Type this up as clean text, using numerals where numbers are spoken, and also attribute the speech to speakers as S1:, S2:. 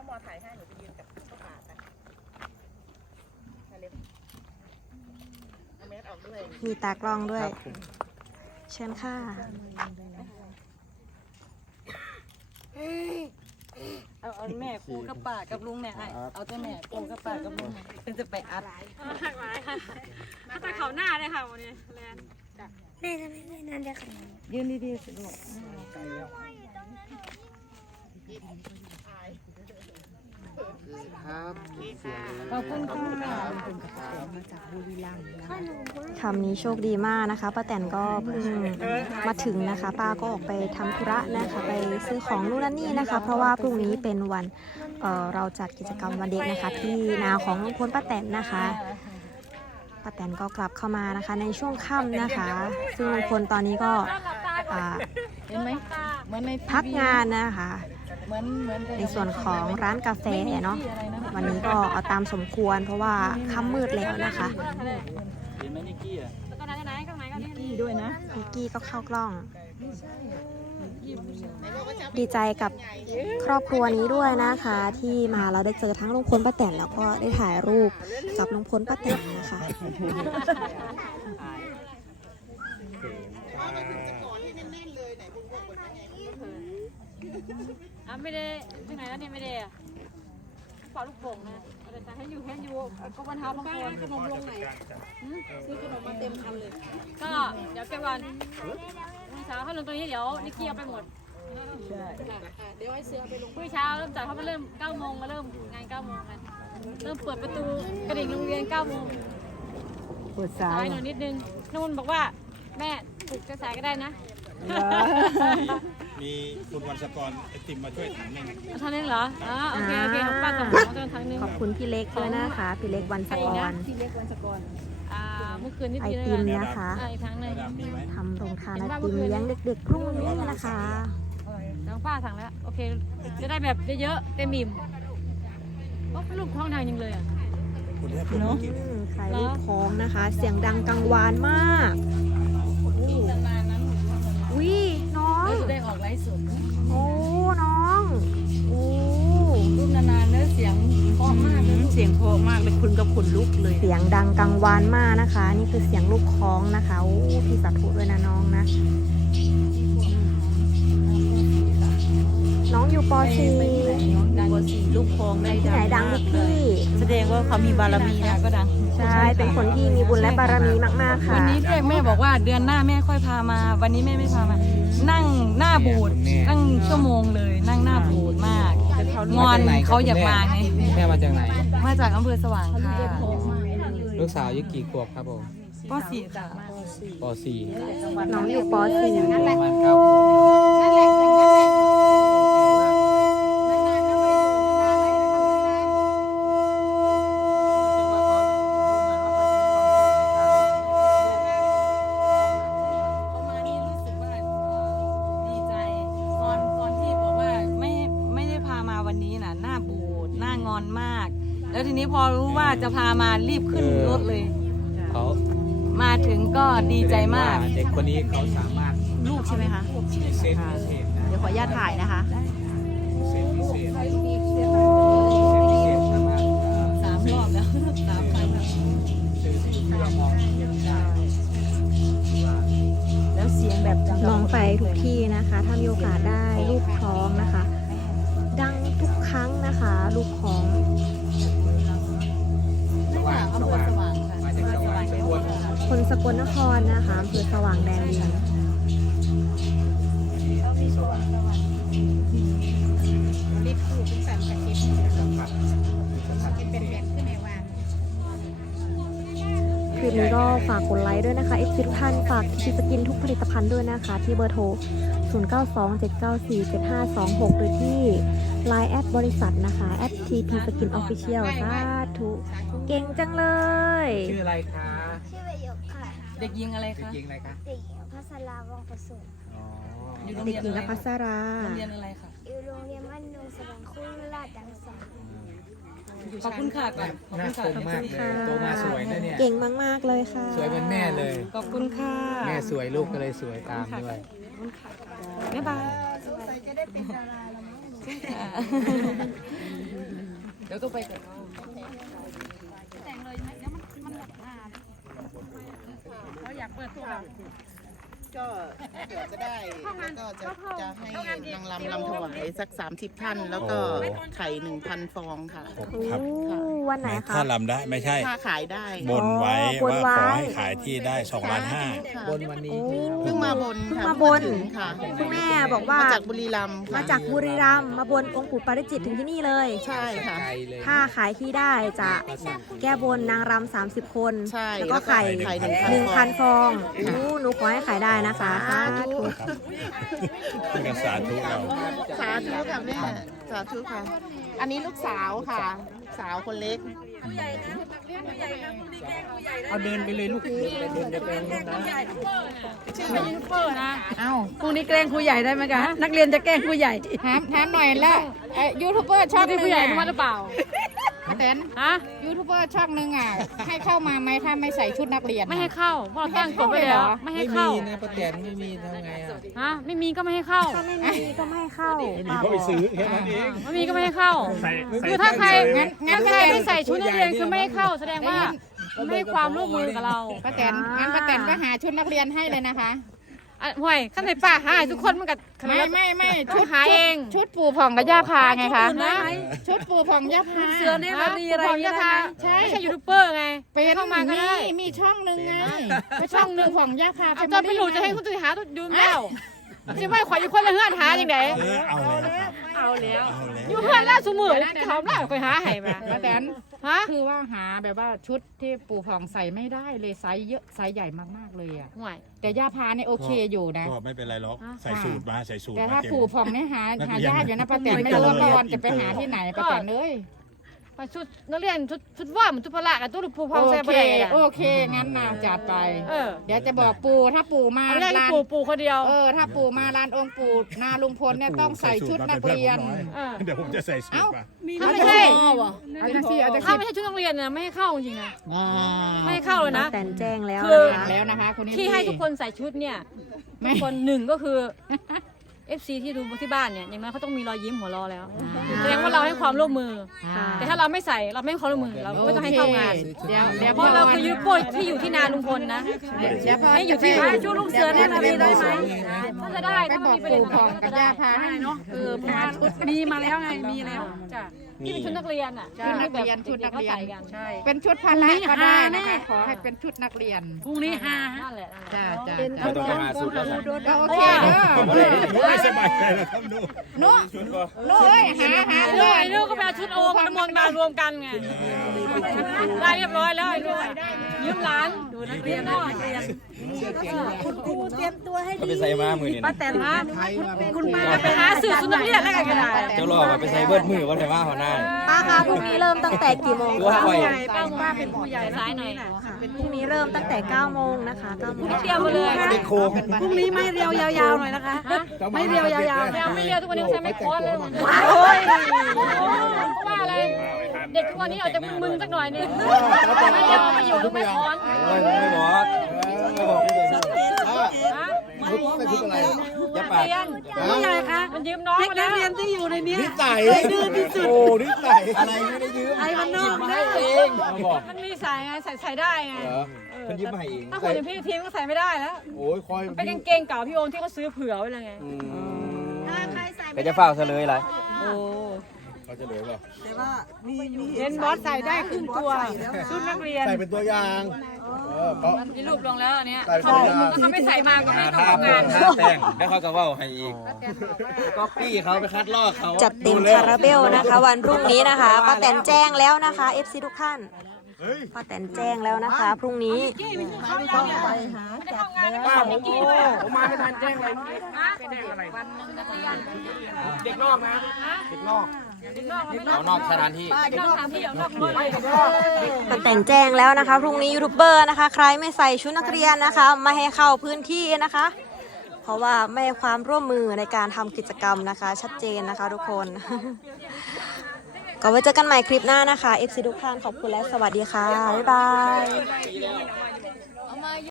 S1: มอถ่ายให้หนูไปยืนกับข้าวปาดนะเล็บเอาเม็ดออกด้วย
S2: มีตากล้องด้วยเชิญค่ะ
S3: เอาแม่กูกับป้ากับลุงเนี่ยเอาแต่แม่กูกับป้ากับลุงเป็นจะไปอัด
S4: หักหลายค่ะถ้าแต่เขาหน้าเลยค่ะวันนี้แลน
S2: แม่ทำไมไม่นานเดียวกัน
S3: ยืนดีๆสิลูกขอบคุณค่ะ
S2: คำนี้โชคดีมากนะคะป้าแตนก็เพิ่งมาถึงนะคะป้าก็ออกไปทำธุระนะคะไปซื้อของนู่นนั่นนี่นะคะเพราะว่าพรุ่งนี้เป็นวันเราจัดกิจกรรมวันเด็กนะคะที่นาของลุงพลป้าแตนนะคะป้าแตนก็กลับเข้ามานะคะในช่วงค่ำนะคะซึ่งลุงพลตอนนี้ก็
S3: เห็นไหมเหมือนใน
S2: พักงานนะคะ
S3: เหมือน
S2: ในส่วนของร้านกาแฟเนาะวันนี้ก็เอาตามสมควรเพราะว่าค่ำมืดแล้วนะคะ
S4: เห็นไหมนิกกี้อ่ะก็ไหนก็ไหนก็
S3: นิกกี้ด้วยนะ
S2: นิกกี้ก็เข้ากล้องดีใจกับครอบครัวนี้ด้วยนะคะที่มาเราได้เจอทั้งลุงพลป้าแตนแล้วก็ได้ถ่ายรูปกับลุงพลป้าแตนนะคะ
S4: ไม่ได้ที่ไหนแล้วเนี่ยไม่ได้เป่าลูกโป่งนะแต่จะให้อยู่ก็วันเท้าบางคนขนมลงไหนซื้อขนมมาเต็มคันเลยก็เดี๋ยวแกวันเช้าเขาลงตรงนี้เดี๋ยวนิกกี้เอาไปหมดเดี๋ยวให้เสือไปลงพรุ่งนี้เช้าเริ่มจัดเพราะมันเริ่ม9 โมงมาเริ่มงาน9 โมงกันเริ่มเปิดประตูกระดิ่งโรงเรียน9 โมง
S3: เปิดสาย
S4: หน่อยนิดนึงนุ่นบอกว่าแม่ปลุกจะสายก็ได้นะ
S5: มีคุณวันสกรไอติมมาช่วยถังนึง
S4: เหรอโอเคของป้ากับถังนึง
S2: ขอบคุณพี่เล็กด้วยนะคะพี่เล็กวันสกร
S3: พี่เล็กวันสกร
S4: เมื่อคืนนี่
S2: ไอติมนะคะทำโรงทานไอติมเลี้ยงเด็กๆพรุ่งนี้นะคะ
S4: น้องป้าสั่งแล้วโอเคจะได้แบบเยอะๆเต็มอิ่มก็ลูกท้องทางยังเลยอ่ะ
S2: เนาะใครลูกท้องนะคะเสียงดังกังวานมากวิน้อง
S3: ได้ออกไลฟ์สด
S2: โอ้น้องโอ้
S3: รูปนานๆเนื้อเสียงเพราะมากเสียงเพราะมากเลยคุณกับคุณลุกเลย
S2: เสียงดังกังวานมากนะคะนี่คือเสียงลูกคล้องนะคะโอ้พี่สาธุด้วยนะน้องนะน้องอยู่ป .4
S3: ดัง4ลูกคลองได้
S2: ที่ไหนดังทุกที่
S3: แสดงว่าเขามีบารมีนะก็ดัง
S2: ใช่เป็นคนที่มีบุญและบารมีมากๆค่ะ
S3: วันนี้แม่บอกว่าเดือนหน้าแม่ค่อยพามาวันนี้แม่ไม่พามานั่งหน้าบูดตั้งชั่วโมงเลยนั่งหน้าบูดมากงอนเขาอยากมาไง
S6: แม่มาจากไหน
S3: มาจากอำเภอสว่างค่ะ
S6: ลูกสาวอายุกี่ขวบครับผม
S3: ป .4 จ้ะ
S6: ป .4
S2: น้องอยู่ป .4
S6: ประมาณ9
S3: แล้วทีนี้พอรู้ว่าจะพามารีบขึ้นรถเลย
S6: เขา
S3: มาถึงก็ดีใจมาก
S6: เด็กคนนี้เขาสามารถ
S3: ลูกใช่ไหมคะ
S6: เซน
S3: เดี๋ยวขออนุญาตถ่ายนะคะ3 รอบแล้ว3 ครั้งแล้วเสียงแบบ
S2: น้องไปทุกที่นะคะถ้ามีโอกาสได้ลูกท้องนะคะดังทุกครั้งนะคะลูกท้อง
S3: อำเภอสว่างค่ะ
S2: คนสกลนครนะคะอำเภอสว่างแดนดิน
S1: รีบคู่เป็นสันกระชิบเป็นแบบขึ้นในวัน
S2: คลิปนี้ก็ฝากกดไลค์ด้วยนะคะเอฟซีทุกท่านฝากทีสกินทุกผลิตภัณฑ์ด้วยนะคะที่เบอร์โทร0927947526หรือที่ Line แอดบริษัทนะคะแอด TP Skin Official สาธุเก่งจังเลย
S6: ชื่ออะไรคะ
S7: ชื่อประโยคค่ะ
S3: เด็กหญิงอะไรคะ
S6: เด็กหญิงอะไรคะ
S7: เด็กหญิงพัสราวงประสม
S2: เด็กหญิงพัสรา
S3: โรงเรียนอะไรคะ
S7: อยู่โรงเรียนบ้านดงสว่างคุณลาดดังสอน
S3: ขอบคุณค่ะก่อน
S6: น่าคมมากเลยโตมาสวยนะเนี่ย
S2: เก่งมากๆเลยค่ะ
S6: สวยเป็นแม่เลย
S3: ขอบคุณค่ะ
S6: แม่สวยลูกก็เลยสวยตามด้วย
S3: บ๊ายบายเดี๋ยวต้องไปก่อน
S4: แต่งเลยไหมเดี๋ยวมันหมดหน้าเราอยากเปิดตัว
S8: ก็เดี๋ยวจะได้แล้วก็จะให้นางรำรำถวายสัก30 ท่าน แล้วก็ไข่ 1,000 ฟองค่ะ
S5: ครับ
S2: วันไหนคะ
S5: ถ้าลำได้ไม่ใช่
S8: ถ้าขายได้
S5: บนไว้
S2: บน
S5: ว่า
S2: ไว้
S5: ขอให้ขายที่ได้2.5 ล้าน
S8: ค่ะ
S6: บนวันนี้
S8: เพิ่งมาบนค่ะ
S2: มาบน
S8: เพิ่งมาถึงค่ะ
S2: คุณแม่บอกว่า
S8: มาจากบุรีรัมย์ค่ะ
S2: มาจากบุรีรัมย์มาบนองค์ปู่ปาริจิตถึงที่นี่เลย
S8: ใช่ค่ะ
S6: ไกลเลย
S2: ถ้าขายที่ได้จะแก้บนนางรำ30 คน
S8: ใช่
S2: แล้วก็ไข่
S8: ไข่
S2: 1,000 ฟองหนูขอให้ขายได้นะคะสาธุ
S5: เป็นกันสาธุเรา
S8: สาธุค่ะแม่สาธุค่ะ อันนี้ลูกสาวค่ะลูกสาวคนเล็ก
S6: เอาเดินไปเลยลูกเดินจะเป็นนะ
S4: เอ้าพรุ่งนี้แกล้งครูใหญ่ได้ไหมคะนักเรียนจะแกล้งครูใหญ่ถามหน่อยละยูทูบเบอร์ช่องนึงครูใหญ่มาหรือเปล่าแตนฮะยูทูบเบอร์ช่องนึงอ่ะให้เข้ามาไหมถ้าไม่ใส่ชุดนักเรียนไม่ให้เข้าเพราะเราตั้งกฎไว้แล้วไม่ให้
S6: ไม่มี
S4: เข้า
S6: นะป้าแตนไม่มีทำไงอ่ะ
S4: ฮะไม่มีก็ไม่ให้เข้า
S2: ถ้าไม่มีก็ไม่ให้เข้า
S5: ก็ไปซื้อแค่นั้นเอง
S4: ไม่มีก็ไม่ให้เข้าคือถ้าใครงั้นใครไม่ใส่ชุดนักเรียนคือไม่ให้เข้าแสดงว่าไม่ให้ความร่วมมือกับเราป้าแตนงั้นป้าแตนก็หาชุดนักเรียนให้เลยนะคะห่วยข้าในป่าหาทุกคนมันกับไม่ชุดหาเองชุดปู่ผ่องกับย่าพาไงคะชุดปู่ผ่องย่าพาเสือเนี่ยมันมีอะไรย่าพาใช่ไม่ใช่ยูทูบเบอร์ไงไปเข้ามาก็ได้มีช่องนึงไงช่องนึงของย่าพาจะไม่รู้จะให้คุณตื่นหาดูแล้วจะไม่ขวัญอยู่คนละเฮือนหาอย่างไร
S5: เอาแล้ว
S4: อยู่เพื่อนล่าสุมือถามล่าคอยหาให้มา
S9: ป้าแตน
S4: ฮะ
S9: คือว่าหาแบบว่าชุดที่ปู่ผ่องใส่ไม่ได้เลยไซส์เยอะไซส์ใหญ่มากๆเลยอ่ะ
S4: ห่วย
S9: แต่ย่าพาเนี่ยโอเคอยู่นะ
S5: ก็ไม่เป็นไรหรอกใส่สูตรมาใส่สูตร
S9: แต่
S5: มา
S9: ถ้า
S5: เต็ม
S9: ปู่ผ่องเนี่ยหายากอยู่นะป้าแตนไม่รู้ว่าป้าวันจะไปหาที่ไหนป้าแตนเอ้ย
S4: ชุดนักเรียนชุดว่ามันชุดพละกับตู้ปูพอง
S9: โอ
S4: แซ่บ
S9: เค
S4: ไปเลย
S9: โอเคงั้นนะจัดไป
S4: อ
S9: เดี๋ยวจะบอกปู่ถ้าปู่มา
S4: เอาเรื่อง
S9: ร้าน
S4: ปูคนเดียว
S9: ถ้าปู่มาร้านองค์ปู่นาลุงพลเนี่ยต้องใส่ชุดนักเรียน
S5: เดี๋ยวผมจะใส่สูตรมา
S4: ถ้าไม่ใช่
S9: เอาจังสิเอาจัง
S4: ถ้า
S9: สิ
S4: ไม่ใช่ชุดนักเรียนนะไม่ให้เข้าจริงๆนะไม่ให้เข้าเลยนะ
S2: แตนแจ้งแล้ว
S4: คือ
S2: นะคะ
S9: แล้วนะคะคนนี้
S4: ที่ให้ทุกคนใส่ชุดเนี่ยทุกคนหนึ่งก็คือ FC ที่ดูที่บ้านเนี่ยอย่างน้อยเขาต้องมีรอยยิ้มหัวเราะแล้วแสดงว่าเราให้ความร่วมมือ
S2: ค่ะ
S4: แต่ถ้าเราไม่ใส่เราไม่ให้ความร่วมมือเราไม่ต้องให้เข้างาน
S9: เดี๋ยว
S4: เพราะเราคือยูโป้ที่อยู่ที่นาลุงพลนะ
S9: เดี๋ยวพอ
S4: ให้อยู่ที่ชูลูกเสือเนี่ยนะมีได้ไหมถ้าจะได้
S9: ไป
S4: ถ้า
S9: บ
S4: มั
S9: อน ก
S4: มีประเด็
S9: ปู่
S4: น
S9: ผ่องกับย่าพาให้เนาะ
S4: เพราะว่ามีมาแล้วไงมีแล้วจ้ะที่เป็นชุดนักเรียนอ่ะ
S9: ชุดนักเรียนชุดนักเรียน
S4: ใส่กันใช่
S9: เป็นชุดพละก็ได้นะคะขอให้เป็นชุดนักเรียน
S4: พรุ่งนี้นั่นแหละ
S9: จ้าจ้า
S6: ไม่ต้องไปหาสูตรแล้ว
S9: ก็โอเคเด้อ
S5: ไม่สบายใจแล้วครับดู
S9: โน้โน้เอ้ยหา
S4: ไอ้
S9: เล
S4: ลูก
S9: ย
S4: ไอ้ลูกก็ไปเอาชุดโอมน้ำมนต์มารวมกันไงได้เรียบร้อยแล้วไอ้ลูกยืมร้านดูนักเรียนนอกเรียน
S10: ก็ไปใส่มามือนี่
S4: ป้า
S10: นะ
S4: แตนนะคุณป้าไปหาสื่อชุดนักเรียนแล้วกันก็ได้
S10: เจ้ารอไปใส่เบิดมือว่าไทยมาหัวหน้า
S2: ป้าคะพรุ่งนี้เริ่มตั้งแต่กี่โมง
S10: ว่า
S2: คะ
S10: ไป
S4: ป้าเป็นผู้ใหญ่สายหน่อย
S2: พรุ่งนี้เริ่มตั้งแต่9 โมงนะคะ9 โมง
S4: เตรียมมาเลย
S10: เด็กโคง
S4: พรุ่งนี้ไม่เรียวยาวๆหน่อยนะคะไม่เรียวยาวๆไม่เรียวทุกวันนี้ใช้ไม่คอเลยโอ้ยว่าอะไรเด็กทุกวันนี้อาจจะมึนๆสักหน่อยนึงไม่เรียวมาอยู่ไม่คอน
S10: ไม่บอกไม่บอกไม่ชุดอะไรอย่าปาก
S4: เรียนผู้ใหญ่คะมันยืมน้องมาแล้วเรียนที่อยู่ในนี้
S10: นิสัยดื้อที่สุดโอ้นิสัยอะไรไม่ได้ยืมไอ้มันนอกมาให้เองบอก
S4: มันมีสายไงใส่ได้ไง
S10: มันยืมมาให้เอง
S4: ถ้าคนอย่างพี่ทีมก็ใส่ไม่ได้แล้ว
S10: โอ้ยคอย
S4: เป็นกางเกงเก่าพี่โอมที่เขาซื้อเผื่อไว้เลยไง
S10: ก็จะเฝ้าเฉลยอะไร
S5: เขาจะเหลือเปล่า
S4: เห็นบอสใส่ได้ครึ่งตัวชุดนักเรียน
S5: ใส่เป็นตัวอย่างเขา
S4: มีรูปลงแล้วอันเนี้ย
S5: ใส่เป็น
S4: เขา
S5: ตัวอย่าง
S4: ถ้าไม่ใส่มาก็ไม่ต้อง
S10: ท่า
S4: ทำงาน
S10: ท่าแต่งแล้วเขาก็เว้าให้อีกก็ปี้เขาไปคัดลอกเขา
S2: จัดเต็มคาราเบลนะคะ วันพรุ่งนี้นะคะป้าแตนแจ้งแล้วนะคะ FC ทุกท่านป้าแตนแจ้งแล้วนะคะ พรุ่งนี้
S10: ป้าผมมาไม่ทันแจ้งเลยแจ้งอะไรเด็กนอกนะเด็กนอกเอานอกสถานที่
S4: นอกทางที่เอานอกรั้วเลย
S2: ป้าแตนแจ้งแล้วนะคะ พรุ่งนี้ยูทูบเบอร์นะคะ ใครไม่ใส่ชุดนักเรียนนะคะไม่ให้เข้าพื้นที่นะคะ เพราะว่าไม่ให้ความร่วมมือในการทำกิจกรรมนะคะ ชัดเจนนะคะทุกคน ก็ไว้เจอกันใหม่คลิปหน้านะคะ FC ทุกท่านขอบคุณและสวัสดีค่ะ บ๊ายบาย